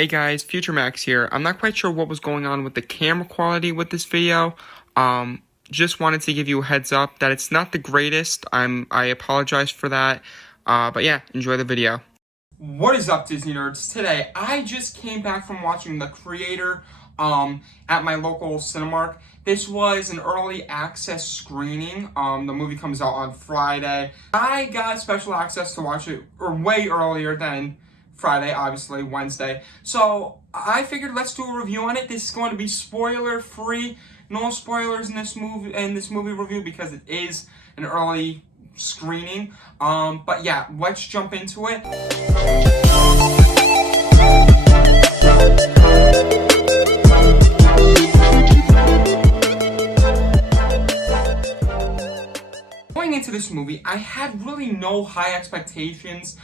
Hey guys, Future Max here. I'm not quite sure what was going on with the camera quality with this video. Just wanted to give you a heads up that it's not the greatest. I apologize for that. But yeah, enjoy the video. What is up, Disney nerds? Today, I just came back from watching The Creator at my local Cinemark. This was an early access screening. The movie comes out on Friday. I got special access to watch it way earlier than Friday, obviously, Wednesday. So I figured let's do a review on it. This is going to be spoiler free. No spoilers in this movie review because it is an early screening. But yeah, let's jump into it. Going into this movie, I had really no high expectations.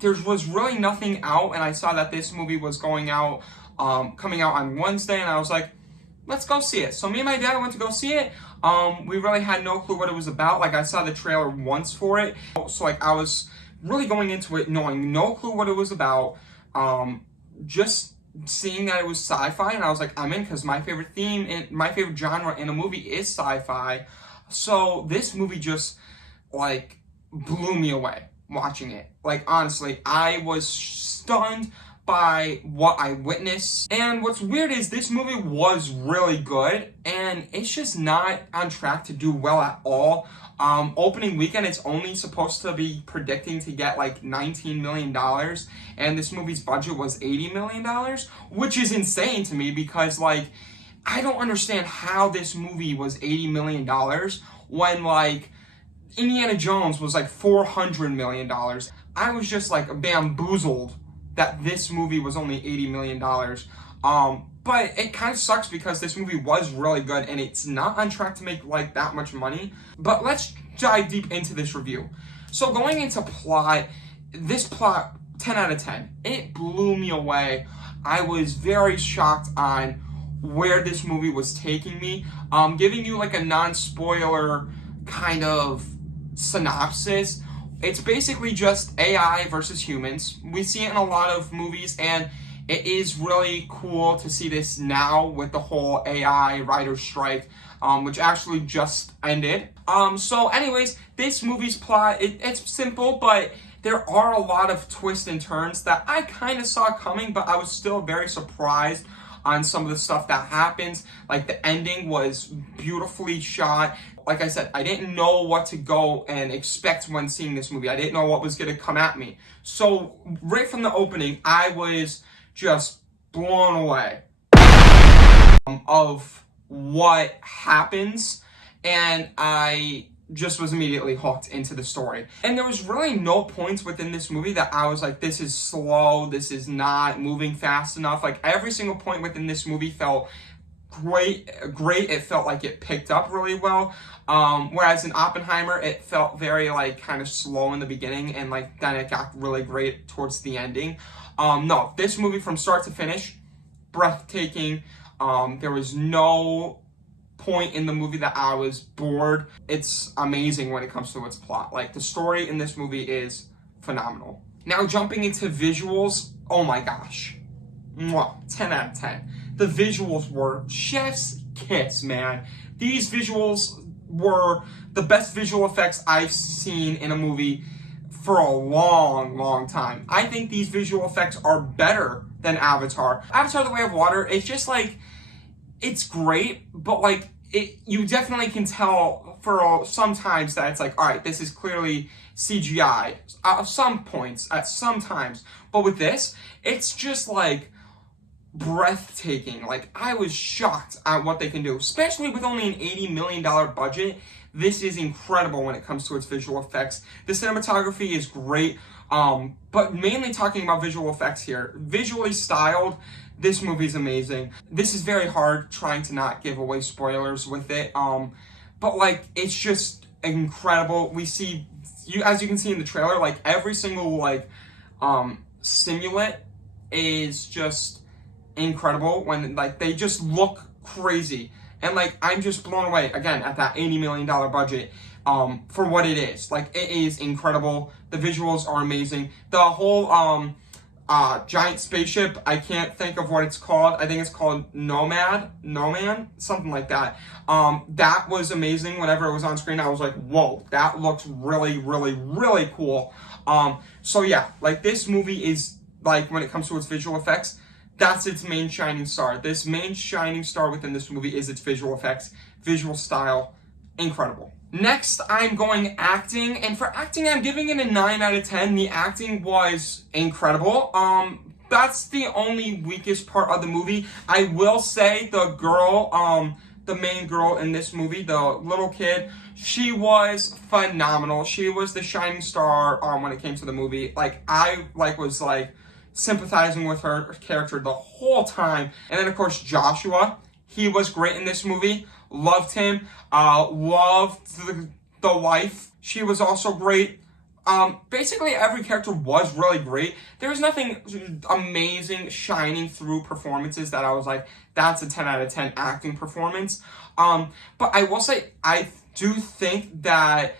There was really nothing out, and I saw that this movie was coming out on Wednesday, and I was like, let's go see it. So me and my dad went to go see it. We really had no clue what it was about. Like, I saw the trailer once for it. So like, I was really going into it knowing no clue what it was about. Just seeing that it was sci-fi, and I was like, I'm in, because my favorite theme and my favorite genre in a movie is sci-fi. So this movie just like blew me away watching it. Like, honestly, I was stunned by what I witnessed. And what's weird is this movie was really good, and it's just not on track to do well at all. Opening weekend, it's only supposed to be predicting to get like $19 million, and this movie's budget was $80 million, which is insane to me because, like, I don't understand how this movie was $80 million when, like, Indiana Jones was like $400 million. I was just like bamboozled that this movie was only $80 million. But it kind of sucks because this movie was really good and it's not on track to make like that much money. But let's dive deep into this review. So going into plot, this plot, 10 out of 10. It blew me away. I was very shocked on where this movie was taking me. Giving you like a non-spoiler kind of synopsis. It's basically just AI versus humans. We see it in a lot of movies, and it is really cool to see this now with the whole AI writer's strike, which actually just ended. So anyways, this movie's plot, it's simple, but there are a lot of twists and turns that I kind of saw coming, but I was still very surprised on some of the stuff that happens. Like, the ending was beautifully shot. Like I said, I didn't know what to go and expect when seeing this movie. I didn't know what was going to come at me. So right from the opening, I was just blown away of what happens, and I just was immediately hooked into the story. And there was really no points within this movie that I was like, this is slow, this is not moving fast enough. Like, every single point within this movie felt great. It felt like it picked up really well. Whereas in Oppenheimer, it felt very like kind of slow in the beginning, and like then it got really great towards the ending. No, this movie from start to finish, breathtaking. There was no point in the movie that I was bored. It's amazing when it comes to its plot. Like, the story in this movie is phenomenal. Now jumping into visuals, oh my gosh. Mwah, 10 out of 10. The visuals were chef's kiss, man. These visuals were the best visual effects I've seen in a movie for a long, long time. I think these visual effects are better than Avatar. Avatar: The Way of Water, it's just like, it's great, but like, you definitely can tell for sometimes that it's like, all right, this is clearly CGI at some points, at some times. But with this, it's just like breathtaking. Like, I was shocked at what they can do, especially with only an $80 million budget. This is incredible when it comes to its visual effects. The cinematography is great, but mainly talking about visual effects here. Visually styled, this movie's amazing. This is very hard trying to not give away spoilers with it, but like, it's just incredible. We see, as you can see in the trailer, like every single like simulant is just incredible when like they just look crazy. And like, I'm just blown away again at that $80 million budget for what it is. Like, it is incredible. The visuals are amazing. The whole giant spaceship. I can't think of what it's called. I think it's called Nomad, something like that. That was amazing. Whenever it was on screen, I was like, whoa, that looks really, really, really cool. So yeah, like this movie is like, when it comes to its visual effects, that's its main shining star. This main shining star within this movie is its visual effects, visual style, incredible. Next, I'm going acting, and for acting, I'm giving it a 9 out of 10. The acting was incredible. That's the only weakest part of the movie. I will say the girl, the main girl in this movie, the little kid, she was phenomenal. She was the shining star when it came to the movie. Like, I was sympathizing with her character the whole time. And then, of course, Joshua, he was great in this movie. Loved him. Loved the wife. She was also great. Basically, every character was really great. There was nothing amazing shining through performances that I was like, that's a 10 out of 10 acting performance. But I will say, I do think that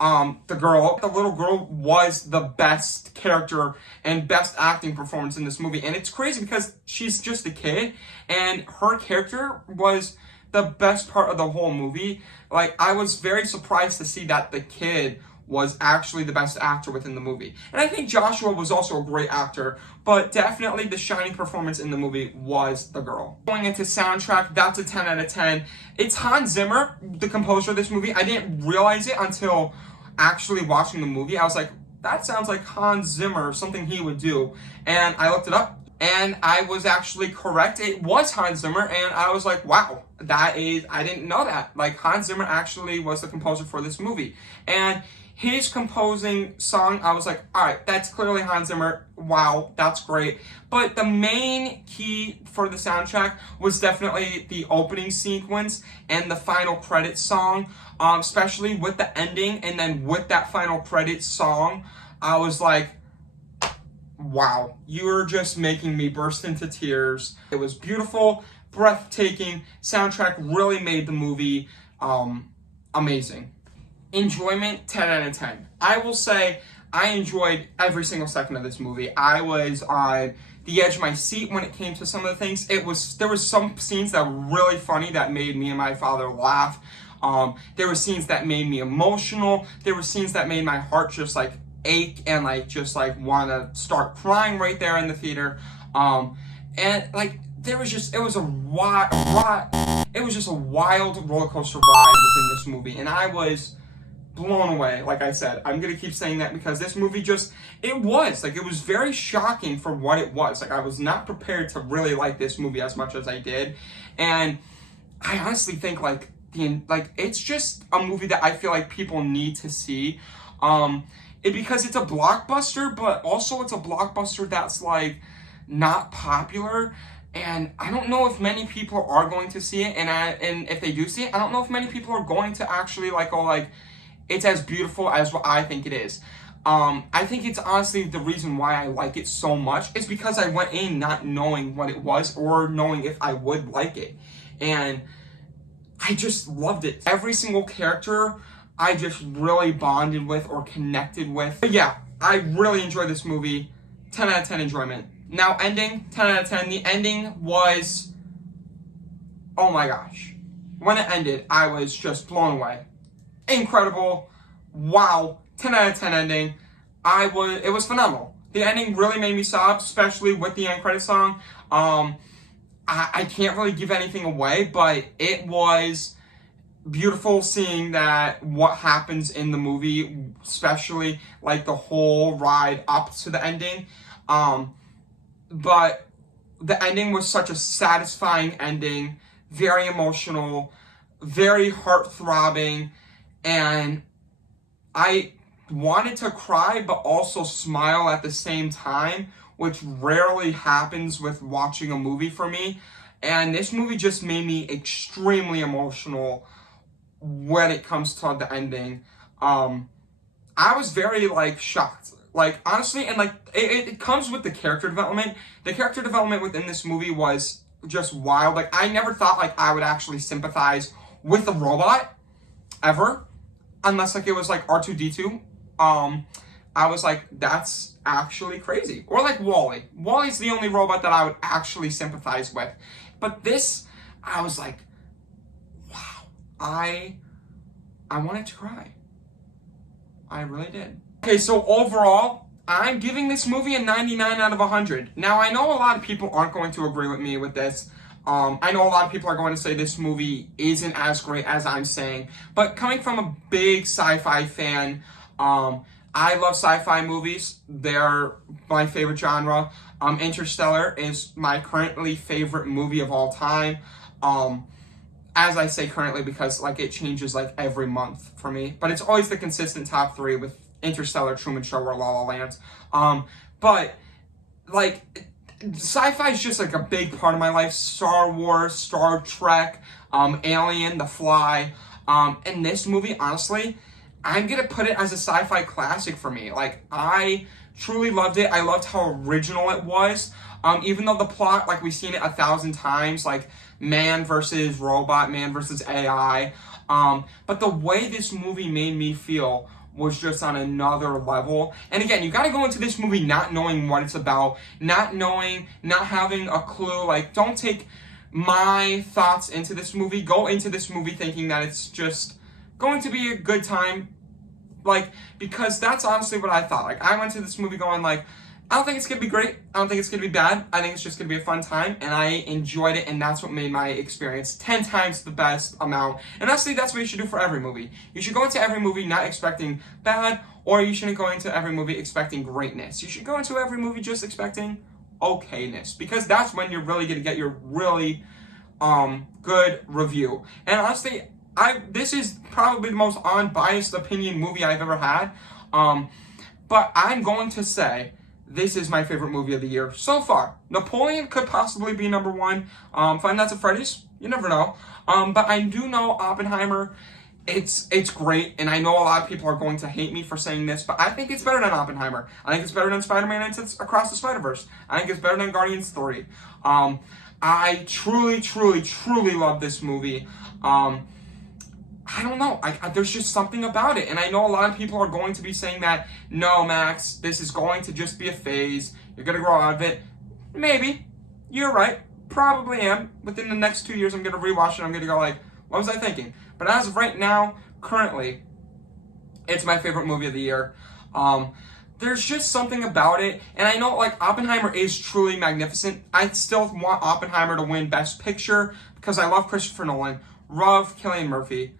the little girl was the best character and best acting performance in this movie. And it's crazy because she's just a kid and her character was the best part of the whole movie. Like, I was very surprised to see that the kid was actually the best actor within the movie. And I think Joshua was also a great actor, but definitely the shining performance in the movie was the girl. Going into soundtrack, that's a 10 out of 10. It's Hans Zimmer, the composer of this movie. I didn't realize it until actually watching the movie. I was like, that sounds like Hans Zimmer, something he would do. And I looked it up, and I was actually correct. It was Hans Zimmer, and I was like, wow, I didn't know that. Like, Hans Zimmer actually was the composer for this movie. And his composing song, I was like, all right, that's clearly Hans Zimmer. Wow, that's great. But the main key for the soundtrack was definitely the opening sequence and the final credits song, especially with the ending and then with that final credits song. I was like, wow, you were just making me burst into tears. It was beautiful, breathtaking. Soundtrack really made the movie amazing. Enjoyment, 10 out of 10. I will say I enjoyed every single second of this movie. I was on the edge of my seat when it came to some of the things. There was some scenes that were really funny that made me and my father laugh. There were scenes that made me emotional. There were scenes that made my heart just like ache and want to start crying right there in the theater. And like it was just a wild roller coaster ride within this movie, and I was blown away. Like I said, I'm gonna keep saying that because this movie it was very shocking for what it was. Like, I was not prepared to really like this movie as much as I did, and I honestly think it's just a movie that I feel like people need to see. Because it's a blockbuster, but also it's a blockbuster that's like not popular. And I don't know if many people are going to see it, and if they do see it, I don't know if many people are going to actually it's as beautiful as what I think it is. I think it's honestly the reason why I like it so much is because I went in not knowing what it was or knowing if I would like it. And I just loved it. Every single character I just really bonded with or connected with. But yeah, I really enjoyed this movie. 10 out of 10 enjoyment. Now, ending, 10 out of 10. The ending was, oh my gosh. When it ended, I was just blown away. Incredible. Wow. 10 out of 10 ending. It was phenomenal. The ending really made me sob, especially with the end credit song. I can't really give anything away, but it was beautiful seeing that what happens in the movie, especially like the whole ride up to the ending. But the ending was such a satisfying ending, very emotional, very heart-throbbing, and I wanted to cry but also smile at the same time, which rarely happens with watching a movie for me. And this movie just made me extremely emotional when it comes to the ending. I was very shocked. Honestly, and it comes with the character development. The character development within this movie was just wild. I never thought I would actually sympathize with a robot ever, unless it was R2-D2. I was like, that's actually crazy. Or like Wall-E. Wall-E's the only robot that I would actually sympathize with. But this, I was like, wow, I wanted to cry. I really did. Okay, so overall, I'm giving this movie a 99 out of 100. Now, I know a lot of people aren't going to agree with me with this. I know a lot of people are going to say this movie isn't as great as I'm saying. But coming from a big sci-fi fan, I love sci-fi movies. They're my favorite genre. Interstellar is my currently favorite movie of all time. As I say currently because like it changes like every month for me. But it's always the consistent top 3 with Interstellar, Truman Show, or La La Land. But like sci-fi is just like a big part of my life. Star Wars, Star Trek, Alien, The Fly. And this movie, honestly, I'm gonna put it as a sci-fi classic for me. Like, I truly loved it. I loved how original it was. Even though the plot, like, we've seen it 1,000 times, like, man versus robot, man versus AI. But the way this movie made me feel was just on another level. And again, you gotta go into this movie not knowing what it's about, not having a clue. Like, don't take my thoughts into this movie. Go into this movie thinking that it's just going to be a good time. Like, because that's honestly what I thought. Like, I went to this movie going like, I don't think it's gonna be great. I don't think it's gonna be bad. I think it's just gonna be a fun time, and I enjoyed it, and that's what made my experience 10 times the best amount. And honestly, that's what you should do for every movie. You should go into every movie not expecting bad, or you shouldn't go into every movie expecting greatness. You should go into every movie just expecting okayness, because that's when you're really gonna get your really good review. And honestly, this is probably the most unbiased opinion movie I've ever had. But I'm going to say this is my favorite movie of the year so far. Napoleon could possibly be number 1. Five Nights at Freddy's, you never know. But I do know Oppenheimer, it's great, and I know a lot of people are going to hate me for saying this, but I think it's better than Oppenheimer. I think it's better than Spider-Man Into Across the Spider-Verse. I think it's better than Guardians 3. I truly, truly, truly love this movie. I don't know. There's just something about it. And I know a lot of people are going to be saying that, no, Max, this is going to just be a phase. You're going to grow out of it. Maybe. You're right. Probably am. Within the next 2 years, I'm going to rewatch it. I'm going to go like, what was I thinking? But as of right now, currently, it's my favorite movie of the year. There's just something about it. And I know, like, Oppenheimer is truly magnificent. I still want Oppenheimer to win Best Picture because I love Christopher Nolan. Love Cillian Murphy.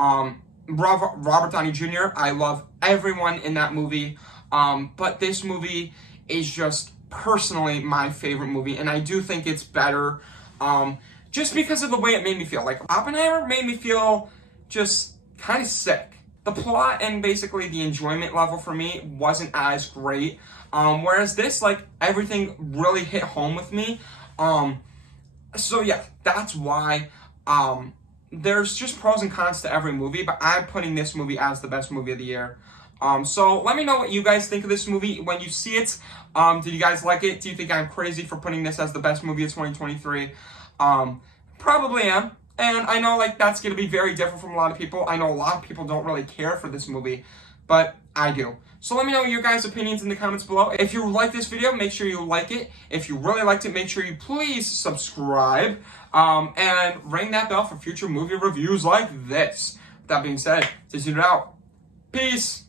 Robert Downey Jr. I love everyone in that movie. But this movie is just personally my favorite movie, and I do think it's better just because of the way it made me feel. Like, Oppenheimer made me feel just kind of sick. The plot and basically the enjoyment level for me wasn't as great. Whereas this, like, everything really hit home with me. So yeah, that's why there's just pros and cons to every movie, but I'm putting this movie as the best movie of the year. So let me know what you guys think of this movie when you see it. Did you guys like it? Do you think I'm crazy for putting this as the best movie of 2023? Probably am. And I know, like, that's going to be very different from a lot of people. I know a lot of people don't really care for this movie, but I do. So let me know your guys' opinions in the comments below. If you like this video, make sure you like it. If you really liked it, make sure you please subscribe. And ring that bell for future movie reviews like this. With that being said, this is it out. Peace.